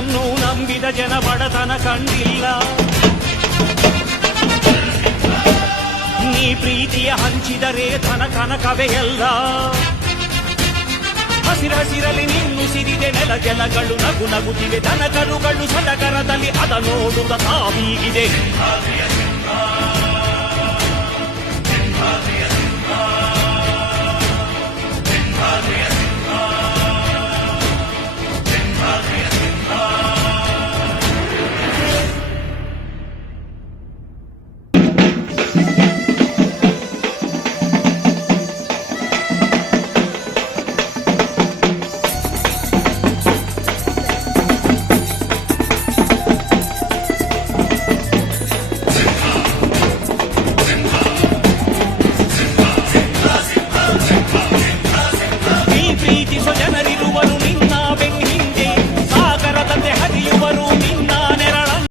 ನಿನ್ನನ್ನು ನಂಬಿದ ಜನ ಬಡತನ ಕಂಡಿಲ್ಲ. ನೀ ಪ್ರೀತಿಯ ಹಂಚಿದರೆ ಧನ ಕನಕವೇ ಎಲ್ಲ. ಹಸಿರಸಿರಲಿ ನಿನ್ನು ಸಿರಿದೆ ನೆಲ ಜಲಗಳು ನಗು ನಗುತ್ತಿವೆ. ದನ ಕರುಗಳು ಸಡಗರದಲ್ಲಿ ಅದ ನೋಡುತ್ತ ತಾವೀಗಿದೆ.